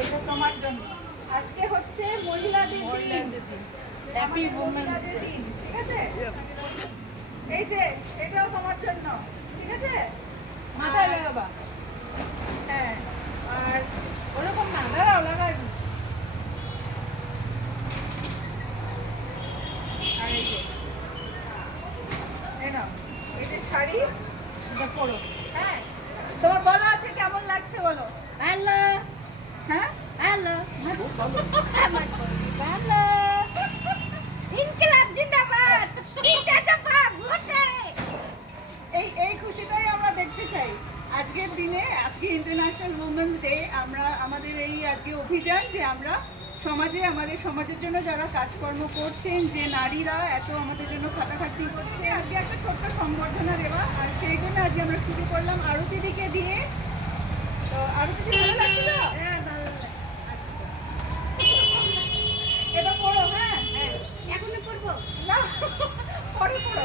এটা তোমার জন্য। আজকে হচ্ছে মহিলাদের দিন, হ্যাপি উইমেনস ডে, ঠিক আছে? এই যে এটাও তোমার জন্য, ঠিক আছে? মাথায় লাগাবা? হ্যাঁ, আর ওরকম না, দাঁড়াও লাগাই। আর এই যে এই নাও, এটা শাড়ি, এটা পরো। হ্যাঁ। তোমার বলা আছে কেমন লাগছে বলো? হ্যালো হ্যাঁ, হ্যালো, আমার বলি ভালো। ইনকিলাব জিন্দাবাদ, জিন্দাবাদ ভোটে। এই এই খুশিটাই আমরা দেখতে চাই আজকের দিনে। আজকে ইন্টারন্যাশনাল উইমেন্স ডে। আমরা আমাদের এই আজকে অভিযান যে আমরা সমাজে, আমাদের সমাজের জন্য যারা কাজকর্ম করছেন, যে নারীরা এত আমাদের জন্য খাটাখাটি করছে, আজকে একটা ছোট্ট সংবর্ধনা দেওয়া। আর সেই জন্য আজকে আমরা শুরু করলাম আরতি দিকে দিয়ে। তো আরতি দি ভালো লাগছিল? হ্যাঁ ভালো লাগে। আচ্ছা, এবার পড়ো। হ্যাঁ, এখনই পড়বো? না, পরে পড়ো।